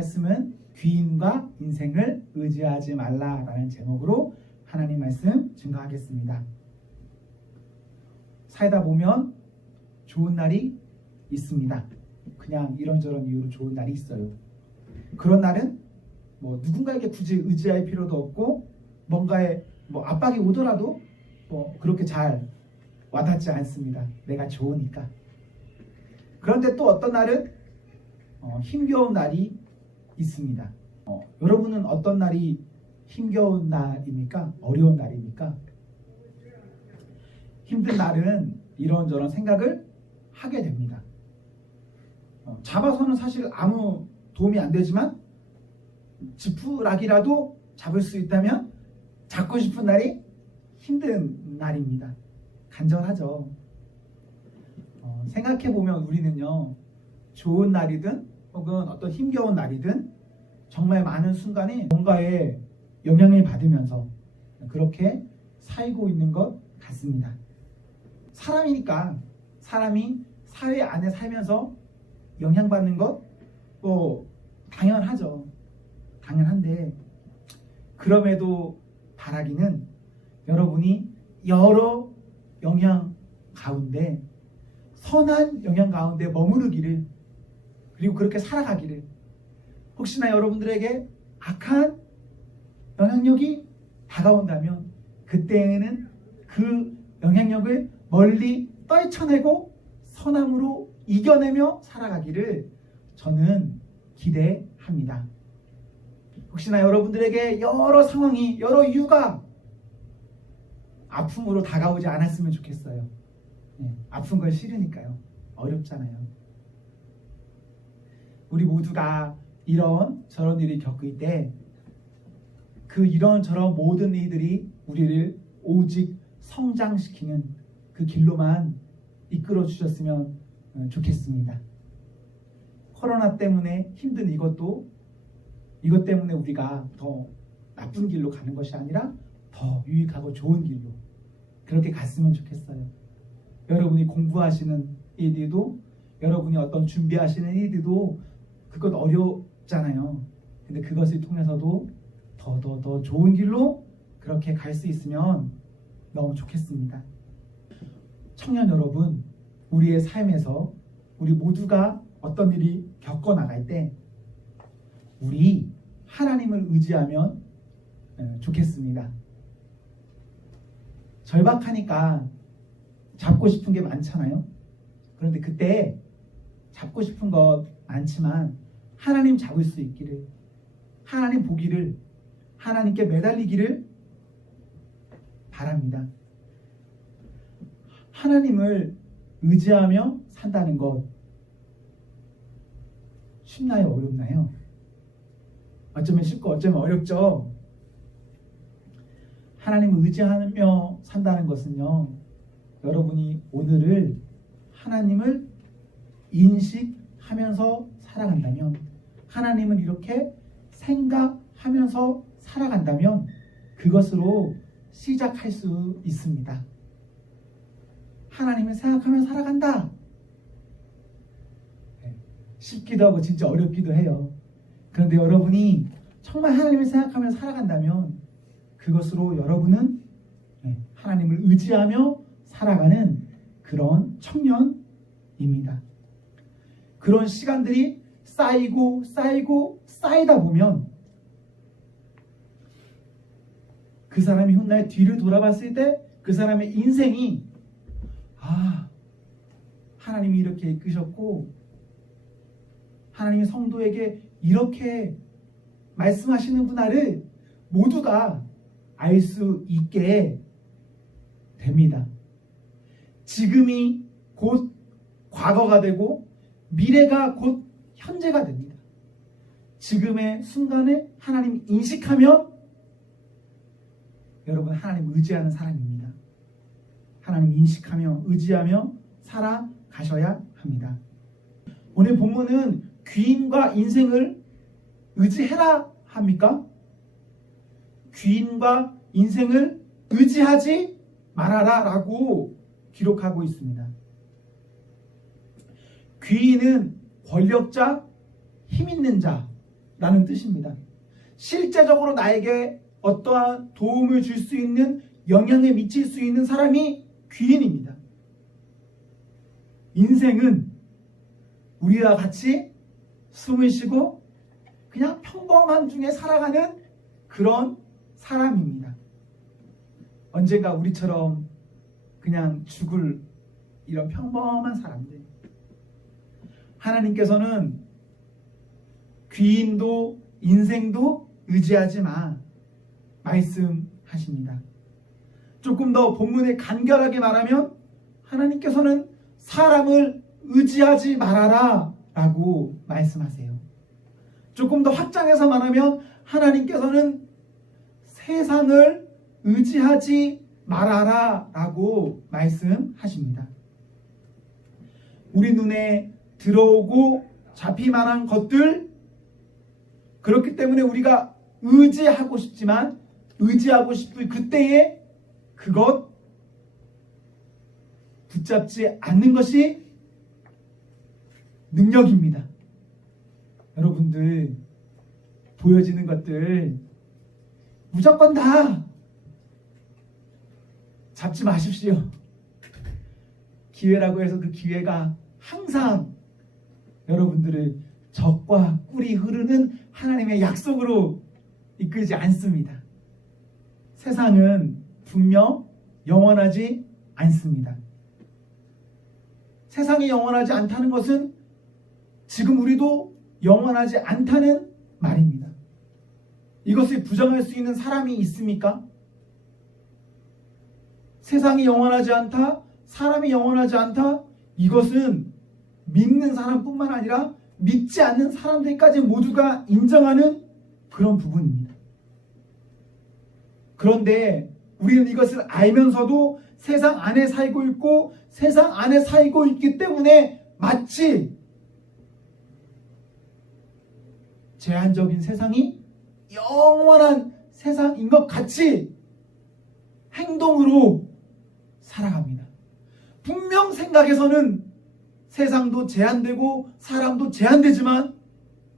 말씀은 귀인과 인생을 의지하지 말라라는 제목으로 하나님 말씀 증거하겠습니다. 살다 보면 좋은 날이 있습니다. 그냥 이런저런 이유로 좋은 날이 있어요. 그런 날은 누군가에게 굳이 의지할 필요도 없고 뭔가에 압박이 오더라도 그렇게 잘 와닿지 않습니다. 내가 좋으니까. 그런데 또 어떤 날은 힘겨운 날이 있습니다. 여러분은 어떤 날이 힘겨운 날입니까? 어려운 날입니까? 힘든 날은 이런저런 생각을 하게 됩니다. 잡아서는 사실 아무 도움이 안 되지만 지푸라기라도 잡을 수 있다면 잡고 싶은 날이 힘든 날입니다. 간절하죠. 생각해보면 우리는요, 좋은 날이든 혹은 어떤 힘겨운 날이든 정말 많은 순간에 뭔가에 영향을 받으면서 그렇게 살고 있는 것 같습니다. 사람이니까 사람이 사회 안에 살면서 영향받는 것 당연하죠. 당연한데 그럼에도 바라기는 여러분이 여러 영향 가운데 선한 영향 가운데 머무르기를, 그리고 그렇게 살아가기를. 혹시나 여러분들에게 악한 영향력이 다가온다면 그때에는 그 영향력을 멀리 떨쳐내고 선함으로 이겨내며 살아가기를 저는 기대합니다. 혹시나 여러분들에게 여러 상황이, 여러 이유가 아픔으로 다가오지 않았으면 좋겠어요. 아픈 걸 싫으니까요. 어렵잖아요. 우리 모두가 이런 저런 일을 겪을 때 그 이런 저런 모든 일들이 우리를 오직 성장시키는 그 길로만 이끌어 주셨으면 좋겠습니다. 코로나 때문에 힘든 이것 때문에 우리가 더 나쁜 길로 가는 것이 아니라 더 유익하고 좋은 길로 그렇게 갔으면 좋겠어요. 여러분이 공부하시는 일들도, 여러분이 어떤 준비하시는 일들도 그것 어렵잖아요. 근데 그것을 통해서도 더 좋은 길로 그렇게 갈 수 있으면 너무 좋겠습니다. 청년 여러분, 우리의 삶에서 우리 모두가 어떤 일이 겪어나갈 때 우리 하나님을 의지하면 좋겠습니다. 절박하니까 잡고 싶은 게 많잖아요. 그런데 그때 잡고 싶은 것 많지만 하나님 잡을 수 있기를, 하나님 보기를, 하나님께 매달리기를 바랍니다. 하나님을 의지하며 산다는 것 쉽나요? 어렵나요? 어쩌면 쉽고 어쩌면 어렵죠. 하나님을 의지하며 산다는 것은요, 여러분이 오늘을 하나님을 인식하면서 살아간다면, 하나님을 이렇게 생각하면서 살아간다면 그것으로 시작할 수 있습니다. 하나님을 생각하며 살아간다. 쉽기도 하고 진짜 어렵기도 해요. 그런데 여러분이 정말 하나님을 생각하며 살아간다면 그것으로 여러분은 하나님을 의지하며 살아가는 그런 청년입니다. 그런 시간들이 쌓이고 쌓이다 보면 그 사람이 훗날 뒤를 돌아봤을 때 그 사람의 인생이 하나님이 이렇게 이끄셨고 하나님이 성도에게 이렇게 말씀하시는구나를 모두가 알 수 있게 됩니다. 지금이 곧 과거가 되고 미래가 곧 현재가 됩니다. 지금의 순간에 하나님 인식하면 여러분 하나님 의지하는 사람입니다. 하나님 인식하며 의지하며 살아가셔야 합니다. 오늘 본문은 귀인과 인생을 의지해라 합니까? 귀인과 인생을 의지하지 말아라 라고 기록하고 있습니다. 귀인은 권력자, 힘있는 자 라는 뜻입니다. 실제적으로 나에게 어떠한 도움을 줄 수 있는, 영향을 미칠 수 있는 사람이 귀인입니다. 인생은 우리와 같이 숨을 쉬고 그냥 평범한 중에 살아가는 그런 사람입니다. 언젠가 우리처럼 그냥 죽을 이런 평범한 사람들. 하나님께서는 귀인도 인생도 의지하지 마 말씀하십니다. 조금 더 본문을 간결하게 말하면 하나님께서는 사람을 의지하지 말아라 라고 말씀하세요. 조금 더 확장해서 말하면 하나님께서는 세상을 의지하지 말아라 라고 말씀하십니다. 우리 눈에 들어오고 잡힐만한 것들, 그렇기 때문에 우리가 의지하고 싶지만 의지하고 싶을 그때에 그것 붙잡지 않는 것이 능력입니다. 여러분들 보여지는 것들 무조건 다 잡지 마십시오. 기회라고 해서 그 기회가 항상 여러분들을 적과 꿀이 흐르는 하나님의 약속으로 이끌지 않습니다. 세상은 분명 영원하지 않습니다. 세상이 영원하지 않다는 것은 지금 우리도 영원하지 않다는 말입니다. 이것을 부정할 수 있는 사람이 있습니까? 세상이 영원하지 않다, 사람이 영원하지 않다, 이것은 믿는 사람뿐만 아니라 믿지 않는 사람들까지 모두가 인정하는 그런 부분입니다. 그런데 우리는 이것을 알면서도 세상 안에 살고 있고 세상 안에 살고 있기 때문에 마치 제한적인 세상이 영원한 세상인 것 같이 행동으로 살아갑니다. 분명 생각에서는 세상도 제한되고 사람도 제한되지만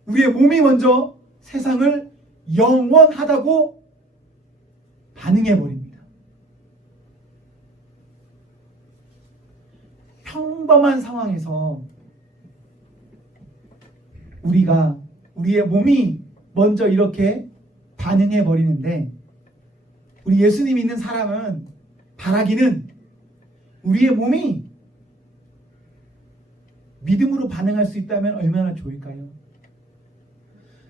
우리의 몸이 먼저 세상을 영원하다고 반응해버립니다. 평범한 상황에서 우리의 몸이 먼저 이렇게 반응해버리는데, 우리 예수님 믿는 사람은 바라기는 우리의 몸이 믿음으로 반응할 수 있다면 얼마나 좋을까요?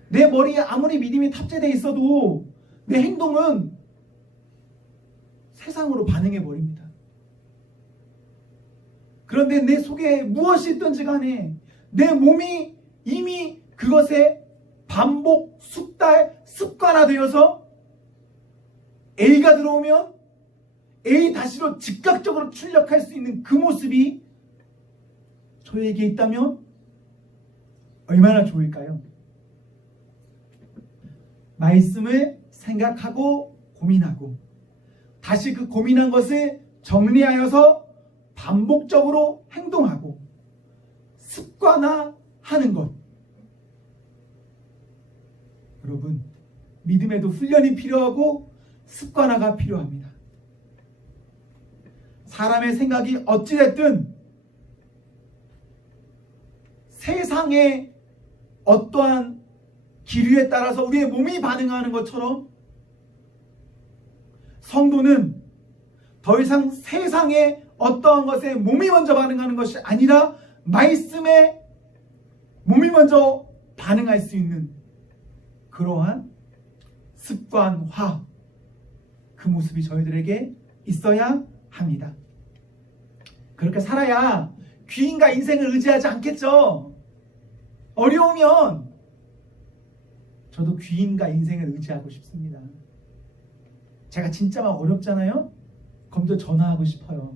내 머리에 아무리 믿음이 탑재되어 있어도 내 행동은 세상으로 반응해버립니다. 그런데 내 속에 무엇이 있든지 간에 내 몸이 이미 그것에 반복, 숙달, 습관화되어서 A가 들어오면 A 다시로 즉각적으로 출력할 수 있는 그 모습이 저에게 있다면 얼마나 좋을까요? 말씀을 생각하고 고민하고 다시 그 고민한 것을 정리하여서 반복적으로 행동하고 습관화하는 것. 여러분, 믿음에도 훈련이 필요하고 습관화가 필요합니다. 사람의 생각이 어찌됐든 세상의 어떠한 기류에 따라서 우리의 몸이 반응하는 것처럼 성도는 더 이상 세상의 어떠한 것에 몸이 먼저 반응하는 것이 아니라 말씀에 몸이 먼저 반응할 수 있는 그러한 습관화, 그 모습이 저희들에게 있어야 합니다. 그렇게 살아야 귀인과 인생을 의지하지 않겠죠. 어려우면 저도 귀인과 인생을 의지하고 싶습니다. 제가 진짜 막 어렵잖아요. 그럼 또 전화하고 싶어요.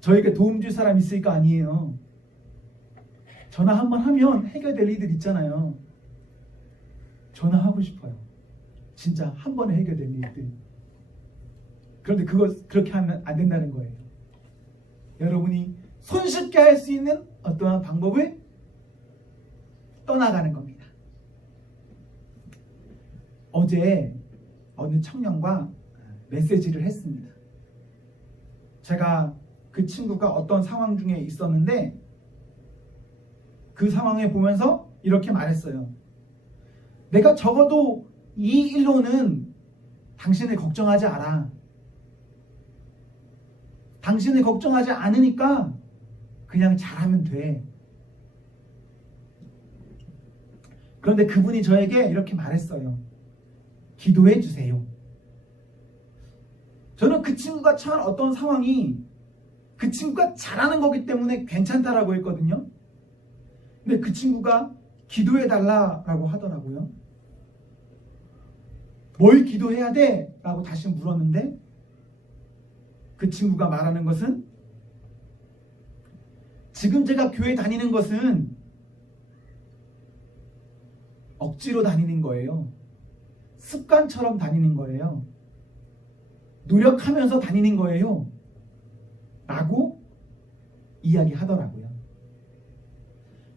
저에게 도움 줄 사람 있을 거 아니에요. 전화 한번 하면 해결될 일들 있잖아요. 전화하고 싶어요. 진짜 한 번에 해결될 일들. 그런데 그렇게 하면 안 된다는 거예요. 여러분이 손쉽게 할 수 있는 어떠한 방법을 떠나가는 겁니다. 어제 어느 청년과 메시지를 했습니다. 제가 그 친구가 어떤 상황 중에 있었는데 그 상황을 보면서 이렇게 말했어요. 내가 적어도 이 일로는 당신을 걱정하지 않아. 당신을 걱정하지 않으니까 그냥 잘하면 돼. 그런데 그분이 저에게 이렇게 말했어요. 기도해 주세요. 저는 그 친구가 처한 어떤 상황이 그 친구가 잘하는 거기 때문에 괜찮다라고 했거든요. 근데 그 친구가 기도해 달라고 하더라고요. 뭘 기도해야 돼? 라고 다시 물었는데 그 친구가 말하는 것은 지금 제가 교회 다니는 것은 억지로 다니는 거예요. 습관처럼 다니는 거예요. 노력하면서 다니는 거예요. 라고 이야기하더라고요.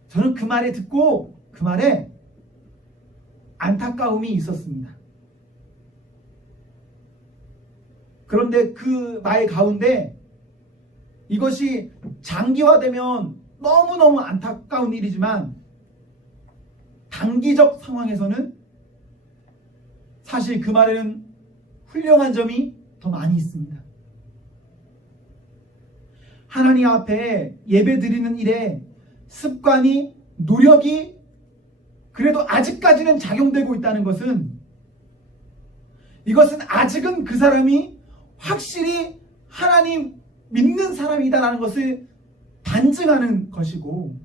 저는 그 말을 듣고 그 말에 안타까움이 있었습니다. 그런데 그 말 가운데 이것이 장기화되면 너무너무 안타까운 일이지만 단기적 상황에서는 사실 그 말에는 훌륭한 점이 더 많이 있습니다. 하나님 앞에 예배 드리는 일에 습관이, 노력이 그래도 아직까지는 작용되고 있다는 것은 이것은 아직은 그 사람이 확실히 하나님 믿는 사람이다라는 것을 반증하는 것이고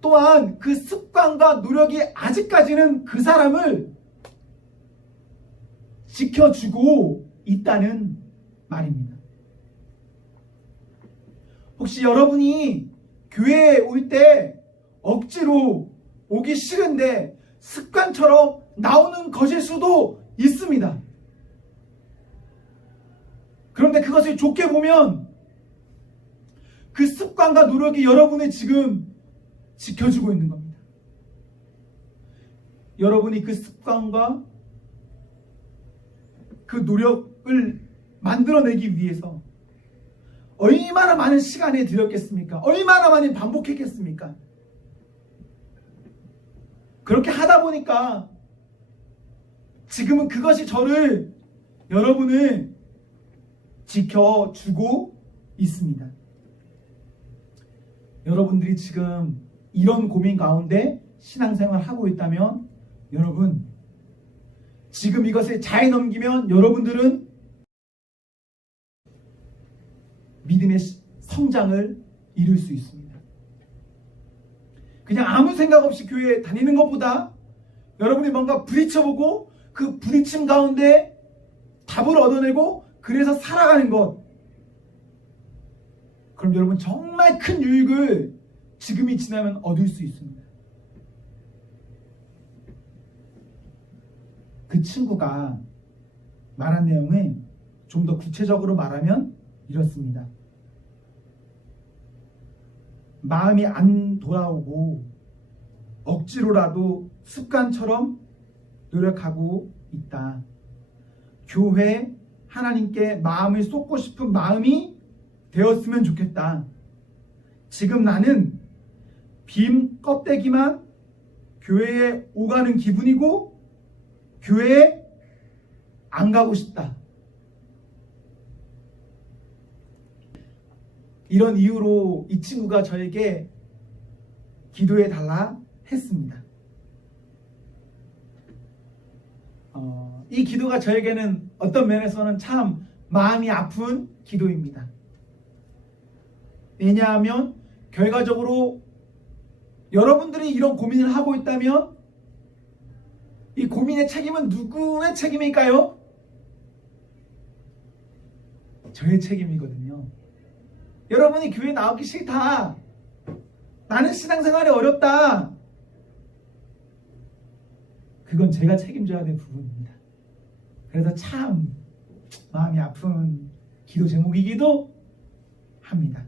또한 그 습관과 노력이 아직까지는 그 사람을 지켜주고 있다는 말입니다. 혹시 여러분이 교회에 올 때 억지로 오기 싫은데 습관처럼 나오는 것일 수도 있습니다. 그런데 그것을 좋게 보면 그 습관과 노력이 여러분을 지금 지켜주고 있는 겁니다. 여러분이 그 습관과 그 노력을 만들어내기 위해서 얼마나 많은 시간을 들였겠습니까? 얼마나 많이 반복했겠습니까? 그렇게 하다 보니까 지금은 그것이 여러분을 지켜주고 있습니다. 여러분들이 지금 이런 고민 가운데 신앙생활을 하고 있다면 여러분 지금 이것을 잘 넘기면 여러분들은 믿음의 성장을 이룰 수 있습니다. 그냥 아무 생각 없이 교회에 다니는 것보다 여러분이 뭔가 부딪혀보고 그 부딪힘 가운데 답을 얻어내고 그래서 살아가는 것, 그럼 여러분 정말 큰 유익을 지금이 지나면 얻을 수 있습니다. 그 친구가 말한 내용을 좀 더 구체적으로 말하면 이렇습니다. 마음이 안 돌아오고 억지로라도 습관처럼 노력하고 있다. 교회 하나님께 마음을 쏟고 싶은 마음이 되었으면 좋겠다. 지금 나는 빔 껍데기만 교회에 오가는 기분이고 교회에 안 가고 싶다. 이런 이유로 이 친구가 저에게 기도해 달라 했습니다. 이 기도가 저에게는 어떤 면에서는 참 마음이 아픈 기도입니다. 왜냐하면 결과적으로 여러분들이 이런 고민을 하고 있다면 이 고민의 책임은 누구의 책임일까요? 저의 책임이거든요. 여러분이 교회 나오기 싫다. 나는 신앙생활이 어렵다. 그건 제가 책임져야 될 부분입니다. 그래서 참 마음이 아픈 기도 제목이기도 합니다.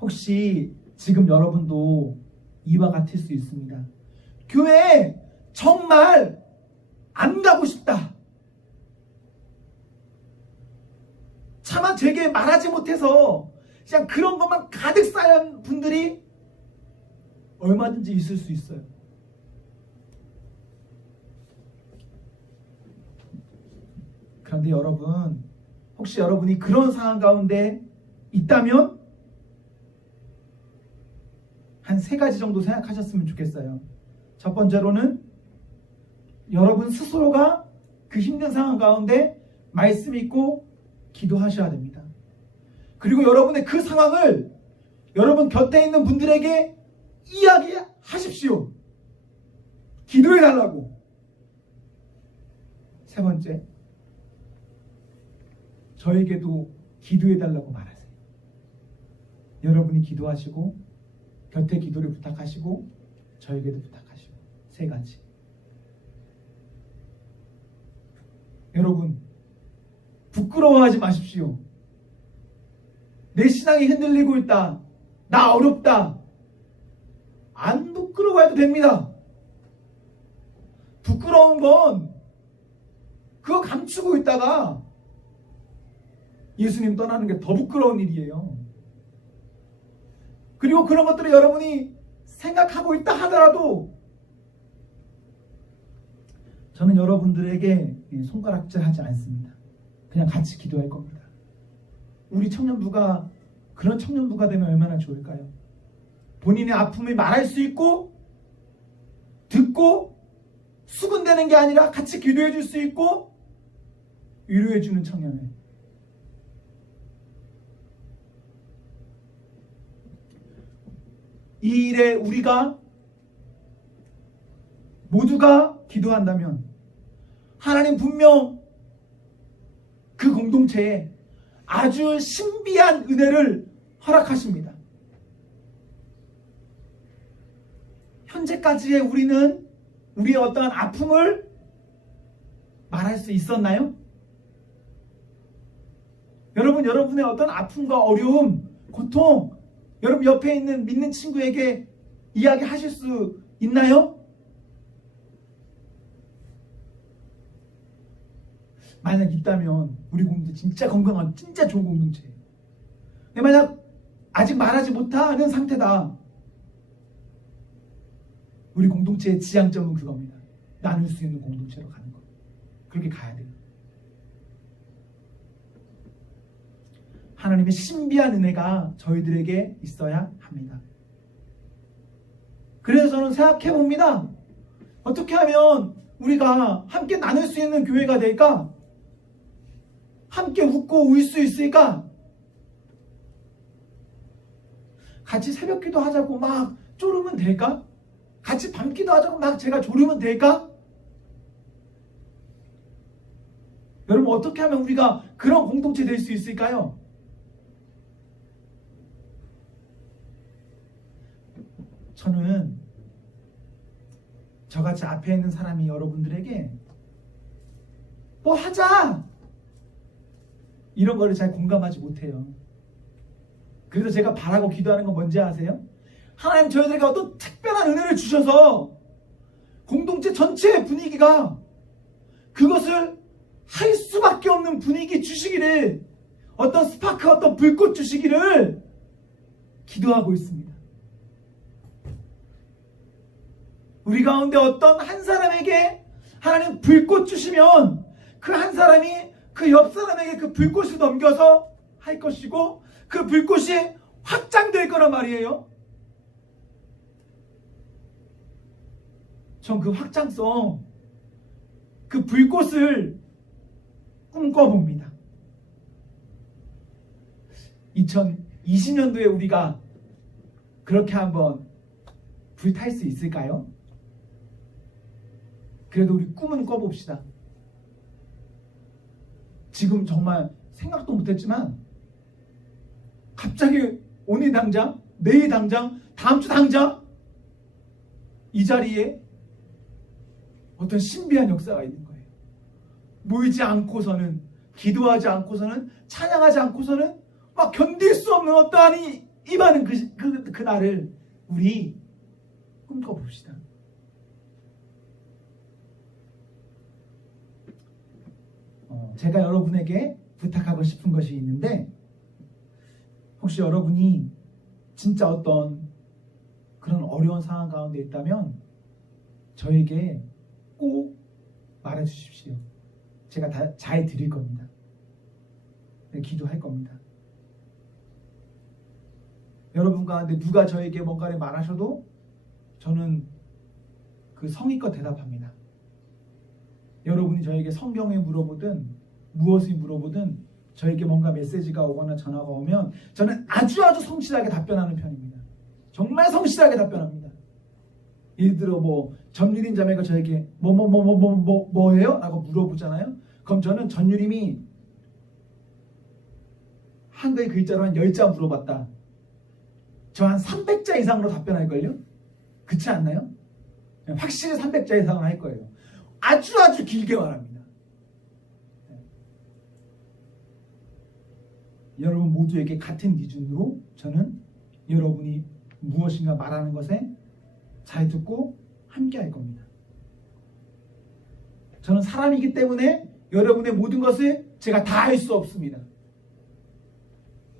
혹시 지금 여러분도 이와 같을 수 있습니다. 교회에 정말 안 가고 싶다. 차마 제게 말하지 못해서 그냥 그런 것만 가득 쌓인 분들이 얼마든지 있을 수 있어요. 그런데 여러분, 혹시 여러분이 그런 상황 가운데 있다면 한 3가지 정도 생각하셨으면 좋겠어요. 첫 번째로는 여러분 스스로가 그 힘든 상황 가운데 말씀 있고 기도하셔야 됩니다. 그리고 여러분의 그 상황을 여러분 곁에 있는 분들에게 이야기하십시오. 기도해달라고. 3번째, 저에게도 기도해달라고 말하세요. 여러분이 기도하시고 곁에 기도를 부탁하시고 저에게도 부탁하시고. 3가지. 여러분, 부끄러워하지 마십시오. 내 신앙이 흔들리고 있다. 나 어렵다. 안 부끄러워해도 됩니다. 부끄러운 건 그거 감추고 있다가 예수님 떠나는 게 더 부끄러운 일이에요. 그리고 그런 것들을 여러분이 생각하고 있다 하더라도 저는 여러분들에게 손가락질 하지 않습니다. 그냥 같이 기도할 겁니다. 우리 청년부가 그런 청년부가 되면 얼마나 좋을까요? 본인의 아픔을 말할 수 있고 듣고 수군대는 게 아니라 같이 기도해 줄 수 있고 위로해 주는 청년을. 이 일에 우리가 모두가 기도한다면 하나님 분명 그 공동체에 아주 신비한 은혜를 허락하십니다. 현재까지의 우리는 우리의 어떠한 아픔을 말할 수 있었나요? 여러분, 여러분의 어떤 아픔과 어려움, 고통, 여러분 옆에 있는 믿는 친구에게 이야기하실 수 있나요? 만약 있다면 우리 공동체 진짜 건강한 진짜 좋은 공동체예요. 만약 아직 말하지 못하는 상태다. 우리 공동체의 지향점은 그겁니다. 나눌 수 있는 공동체로 가는 것. 그렇게 가야 돼요. 하나님의 신비한 은혜가 저희들에게 있어야 합니다. 그래서 저는 생각해 봅니다. 어떻게 하면 우리가 함께 나눌 수 있는 교회가 될까? 함께 웃고 울 수 있을까? 같이 새벽기도 하자고 막 졸으면 될까? 같이 밤기도 하자고 막 제가 졸으면 될까? 여러분, 어떻게 하면 우리가 그런 공동체 될 수 있을까요? 저는 저같이 앞에 있는 사람이 여러분들에게 뭐 하자! 이런 거를 잘 공감하지 못해요. 그래서 제가 바라고 기도하는 건 뭔지 아세요? 하나님 저희들에게 어떤 특별한 은혜를 주셔서 공동체 전체의 분위기가 그것을 할 수밖에 없는 분위기 주시기를, 어떤 스파크, 어떤 불꽃 주시기를 기도하고 있습니다. 우리 가운데 어떤 한 사람에게 하나님 불꽃 주시면 그 한 사람이 그 옆 사람에게 그 불꽃을 넘겨서 할 것이고 그 불꽃이 확장될 거란 말이에요. 전 그 확장성, 그 불꽃을 꿈꿔봅니다. 2020년도에 우리가 그렇게 한번 불탈 수 있을까요? 그래도 우리 꿈은 꿔봅시다. 지금 정말 생각도 못했지만 갑자기 오늘 당장, 내일 당장, 다음 주 당장 이 자리에 어떤 신비한 역사가 있는 거예요. 모이지 않고서는, 기도하지 않고서는, 찬양하지 않고서는 막 견딜 수 없는 어떠한 임하는 그 날을 우리 꿈꿔봅시다. 제가 여러분에게 부탁하고 싶은 것이 있는데, 혹시 여러분이 진짜 어떤 그런 어려운 상황 가운데 있다면 저에게 꼭 말해 주십시오. 제가 다 잘 드릴 겁니다. 네, 기도할 겁니다. 여러분 가운데 누가 저에게 뭔가를 말하셔도 저는 그 성의껏 대답합니다. 여러분이 저에게 성경에 물어보든 무엇을 물어보든 저에게 뭔가 메시지가 오거나 전화가 오면 저는 아주 성실하게 답변하는 편입니다. 정말 성실하게 답변합니다. 예를 들어 전유림 자매가 저에게 뭐예요? 라고 물어보잖아요. 그럼 저는 전유림이 한글 글자로 한 10자 물어봤다. 저 한 300자 이상으로 답변할걸요? 그렇지 않나요? 확실히 300자 이상은 할 거예요. 아주 길게 말합니다. 여러분 모두에게 같은 기준으로 저는 여러분이 무엇인가 말하는 것에 잘 듣고 함께 할 겁니다. 저는 사람이기 때문에 여러분의 모든 것을 제가 다 할 수 없습니다.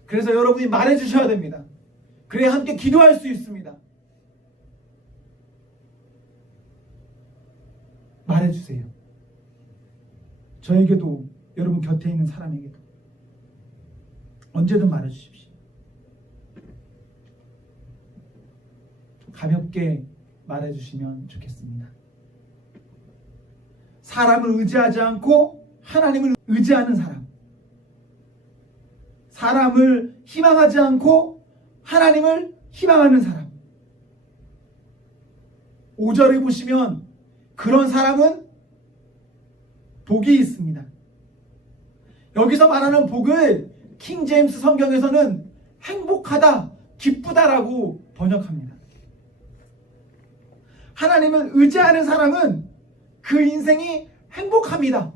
그래서 여러분이 말해 주셔야 됩니다. 그래야 함께 기도할 수 있습니다. 말해 주세요. 저에게도 여러분 곁에 있는 사람에게도 언제든 말해 주십시오. 가볍게 말해 주시면 좋겠습니다. 사람을 의지하지 않고 하나님을 의지하는 사람, 사람을 희망하지 않고 하나님을 희망하는 사람. 5절을 보시면 그런 사람은 복이 있습니다. 여기서 말하는 복을 킹 제임스 성경에서는 행복하다, 기쁘다라고 번역합니다. 하나님을 의지하는 사람은 그 인생이 행복합니다.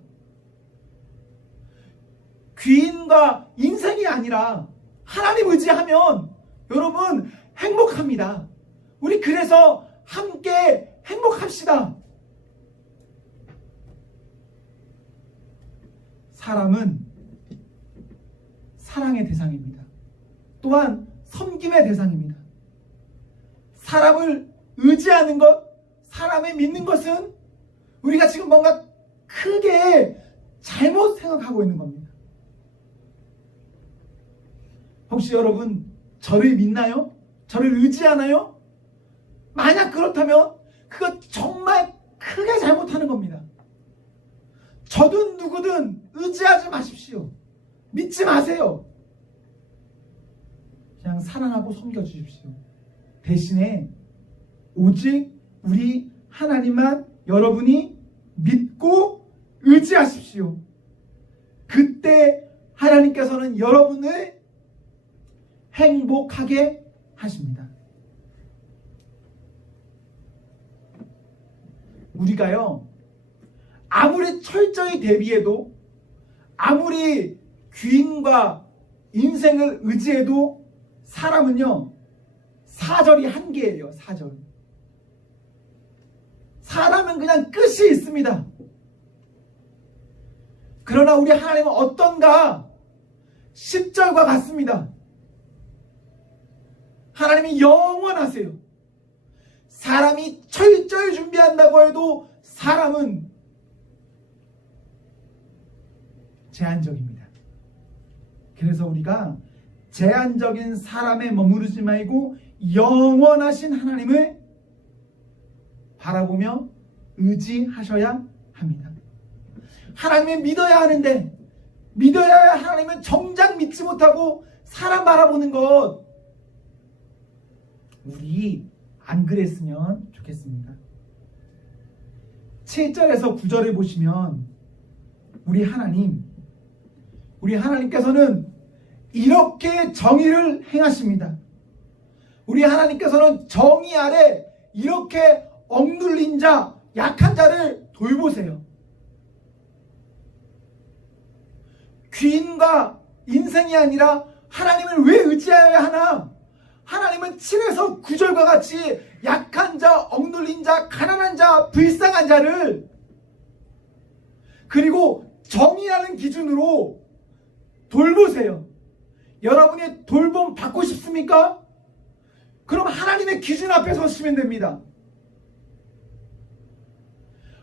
귀인과 인생이 아니라 하나님 의지하면 여러분 행복합니다. 우리 그래서 함께 행복합시다. 사람은 사랑의 대상입니다. 또한 섬김의 대상입니다. 사람을 의지하는 것, 사람을 믿는 것은 우리가 지금 뭔가 크게 잘못 생각하고 있는 겁니다. 혹시 여러분 저를 믿나요? 저를 의지하나요? 만약 그렇다면 그거 정말 크게 잘못하는 겁니다. 저든 누구든 의지하지 마십시오. 믿지 마세요. 그냥 사랑하고 섬겨주십시오. 대신에 오직 우리 하나님만 여러분이 믿고 의지하십시오. 그때 하나님께서는 여러분을 행복하게 하십니다. 우리가요, 아무리 철저히 대비해도, 아무리 귀인과 인생을 의지해도 사람은요, 사절이 한계예요. 사절. 사람은 그냥 끝이 있습니다. 그러나 우리 하나님은 어떤가? 10절과 같습니다. 하나님이 영원하세요. 사람이 철저히 준비한다고 해도 사람은 제한적입니다. 그래서 우리가 제한적인 사람에 머무르지 말고 영원하신 하나님을 바라보며 의지하셔야 합니다. 하나님을 믿어야 하는데, 믿어야 할 하나님은 정작 믿지 못하고 사람 바라보는 것, 우리 안 그랬으면 좋겠습니다. 7절에서 9절을 보시면 우리 하나님께서는 이렇게 정의를 행하십니다. 우리 하나님께서는 정의 아래 이렇게 억눌린 자, 약한 자를 돌보세요. 귀인과 인생이 아니라 하나님을 왜 의지해야 하나? 하나님은 7에서 9절과 같이 약한 자, 억눌린 자, 가난한 자, 불쌍한 자를, 그리고 정의라는 기준으로 돌보세요. 여러분이 돌봄 받고 싶습니까? 그럼 하나님의 기준 앞에 서시면 됩니다.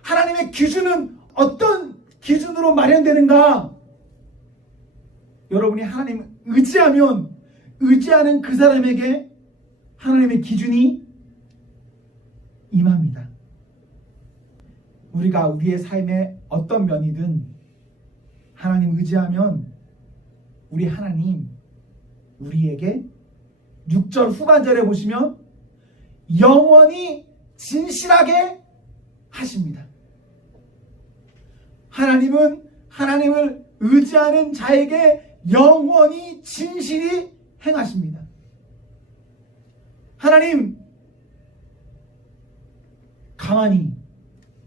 하나님의 기준은 어떤 기준으로 마련되는가? 여러분이 하나님을 의지하면 의지하는 그 사람에게 하나님의 기준이 임합니다. 우리가 우리의 삶의 어떤 면이든 하나님 의지하면 우리 하나님 우리에게 6절 후반절에 보시면 영원히 진실하게 하십니다. 하나님은 하나님을 의지하는 자에게 영원히 진실히 행하십니다. 하나님 가만히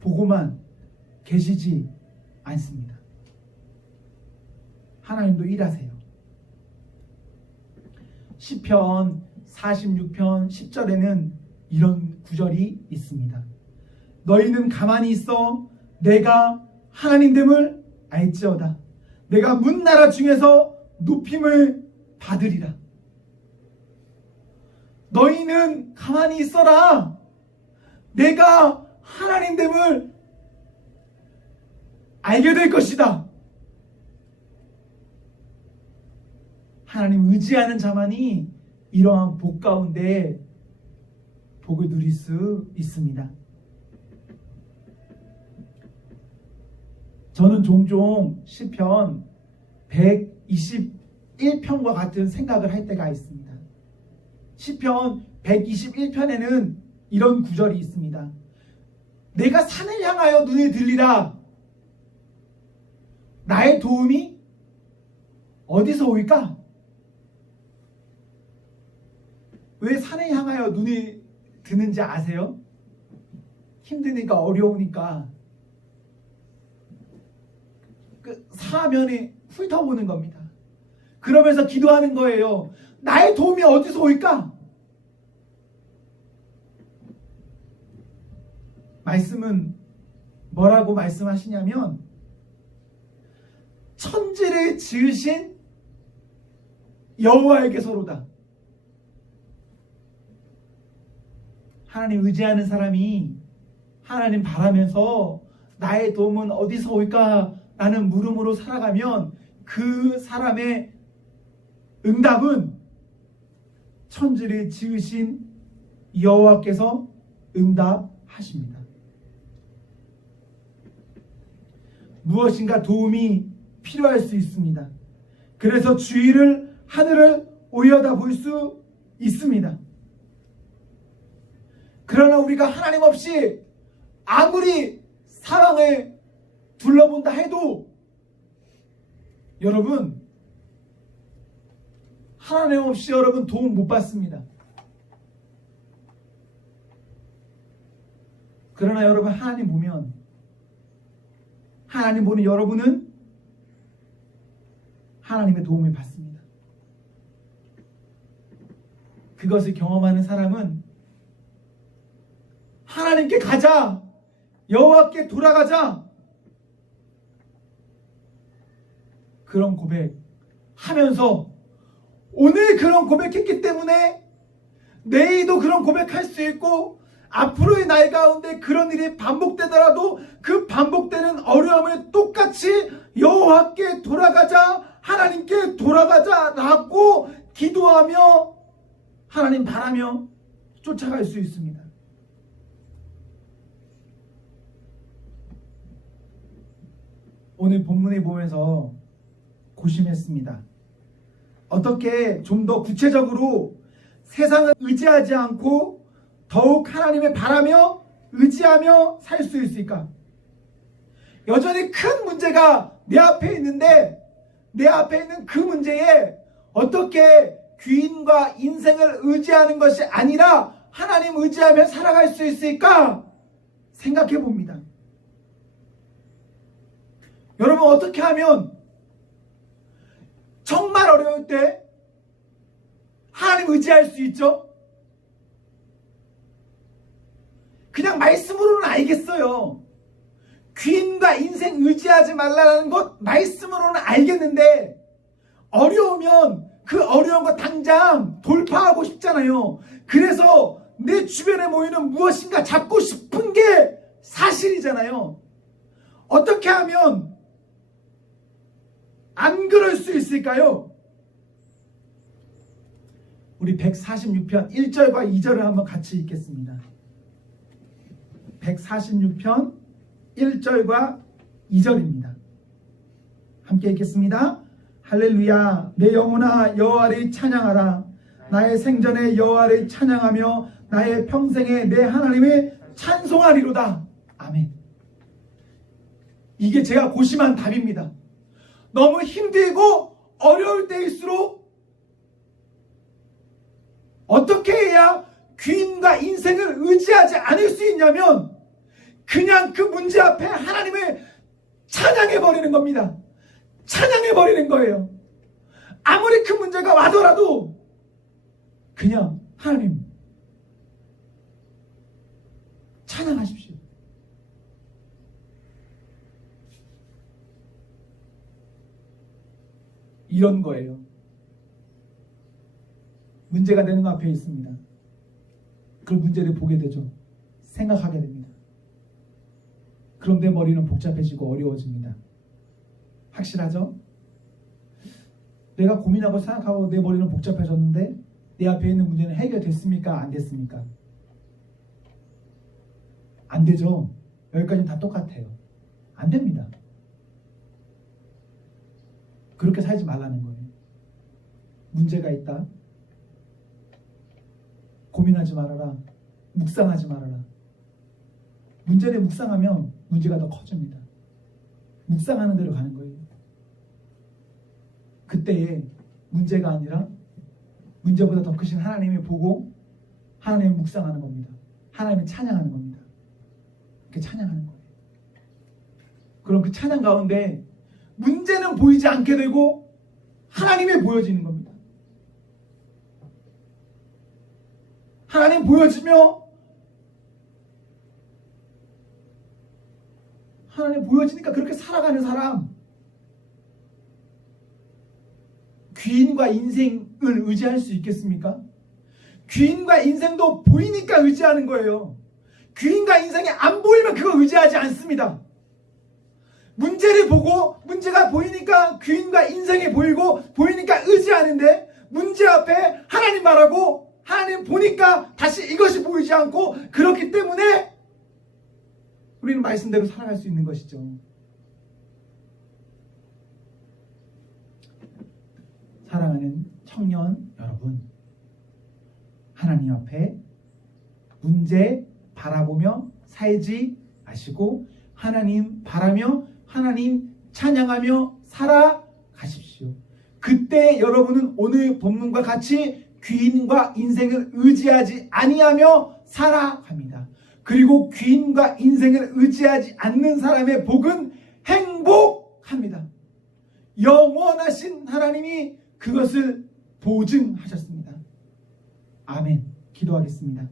보고만 계시지 않습니다. 하나님도 일하세요. 시편 46편 10절에는 이런 구절이 있습니다. 너희는 가만히 있어 내가 하나님됨을 알지어다. 내가 문나라 중에서 높임을 받으리라. 너희는 가만히 있어라. 내가 하나님됨을 알게 될 것이다. 하나님 의지하는 자만이 이러한 복 가운데 복을 누릴 수 있습니다. 저는 종종 시편 121편과 같은 생각을 할 때가 있습니다. 시편 121편에는 이런 구절이 있습니다. 내가 산을 향하여 눈을 들리라. 나의 도움이 어디서 올까? 왜 산을 향하여 눈이 드는지 아세요? 힘드니까 어려우니까 그 사면에 훑어보는 겁니다. 그러면서 기도하는 거예요. 나의 도움이 어디서 올까? 말씀은 뭐라고 말씀하시냐면 천지를 지으신 여호와에게서로다. 하나님 의지하는 사람이 하나님 바라면서 나의 도움은 어디서 올까? 라는 물음으로 살아가면 그 사람의 응답은 천지를 지으신 여호와께서 응답하십니다. 무엇인가 도움이 필요할 수 있습니다. 그래서 주위를 하늘을 올려다볼 수 있습니다. 그러나 우리가 하나님 없이 아무리 사방을 둘러본다 해도 여러분 하나님 없이 여러분 도움 못 받습니다. 그러나 여러분 하나님 보면 하나님 보는 여러분은 하나님의 도움을 받습니다. 그것을 경험하는 사람은 하나님께 가자, 여호와께 돌아가자, 그런 고백하면서 오늘 그런 고백했기 때문에 내일도 그런 고백할 수 있고 앞으로의 날 가운데 그런 일이 반복되더라도 그 반복되는 어려움을 똑같이 여호와께 돌아가자, 하나님께 돌아가자라고 기도하며 하나님 바라며 쫓아갈 수 있습니다. 오늘 본문을 보면서 고심했습니다. 어떻게 좀 더 구체적으로 세상을 의지하지 않고 더욱 하나님을 바라며 의지하며 살 수 있을까? 여전히 큰 문제가 내 앞에 있는데 내 앞에 있는 그 문제에 어떻게 귀인과 인생을 의지하는 것이 아니라 하나님 의지하며 살아갈 수 있을까? 생각해 봅니다. 여러분 어떻게 하면 정말 어려울 때 하나님 의지할 수 있죠? 그냥 말씀으로는 알겠어요. 귀인과 인생 의지하지 말라는 것 말씀으로는 알겠는데 어려우면 그 어려운 거 당장 돌파하고 싶잖아요. 그래서 내 주변에 모이는 무엇인가 잡고 싶은 게 사실이잖아요. 어떻게 하면 안 그럴 수 있을까요? 우리 146편 1절과 2절을 한번 같이 읽겠습니다. 146편 1절과 2절입니다. 함께 읽겠습니다. 할렐루야. 내 영혼아 여호와를 찬양하라. 나의 생전에 여호와를 찬양하며 나의 평생에 내 하나님을 찬송하리로다. 아멘. 이게 제가 고심한 답입니다. 너무 힘들고 어려울 때일수록 어떻게 해야 귀인과 인생을 의지하지 않을 수 있냐면 그냥 그 문제 앞에 하나님을 찬양해버리는 겁니다. 찬양해버리는 거예요. 아무리 큰 문제가 와더라도 그냥 하나님 찬양하십시오. 이런 거예요. 문제가 내 눈 앞에 있습니다. 그 문제를 보게 되죠. 생각하게 됩니다. 그럼 내 머리는 복잡해지고 어려워집니다. 확실하죠? 내가 고민하고 생각하고 내 머리는 복잡해졌는데 내 앞에 있는 문제는 해결됐습니까? 안 됐습니까? 안 되죠. 여기까지는 다 똑같아요. 안 됩니다. 그렇게 살지 말라는 거예요. 문제가 있다. 고민하지 말아라. 묵상하지 말아라. 문제를 묵상하면 문제가 더 커집니다. 묵상하는 대로 가는 거예요. 그때에 문제가 아니라 문제보다 더 크신 하나님을 보고 하나님을 묵상하는 겁니다. 하나님을 찬양하는 겁니다. 그렇게 찬양하는 거예요. 그럼 그 찬양 가운데 문제는 보이지 않게 되고 하나님이 보여지는 겁니다. 하나님 보여지며 하나님 보여지니까 그렇게 살아가는 사람, 귀인과 인생을 의지할 수 있겠습니까? 귀인과 인생도 보이니까 의지하는 거예요. 귀인과 인생이 안 보이면 그거 의지하지 않습니다. 문제를 보고 문제가 보이니까 귀인과 인생이 보이고 보이니까 의지하는데 문제 앞에 하나님 말하고 하나님 보니까 다시 이것이 보이지 않고 그렇기 때문에 우리는 말씀대로 살아갈 수 있는 것이죠. 사랑하는 청년 여러분, 하나님 앞에 문제 바라보며 살지 마시고 하나님 바라며 하나님 찬양하며 살아가십시오. 그때 여러분은 오늘 본문과 같이 귀인과 인생을 의지하지 아니하며 살아갑니다. 그리고 귀인과 인생을 의지하지 않는 사람의 복은 행복합니다. 영원하신 하나님이 그것을 보증하셨습니다. 아멘. 기도하겠습니다.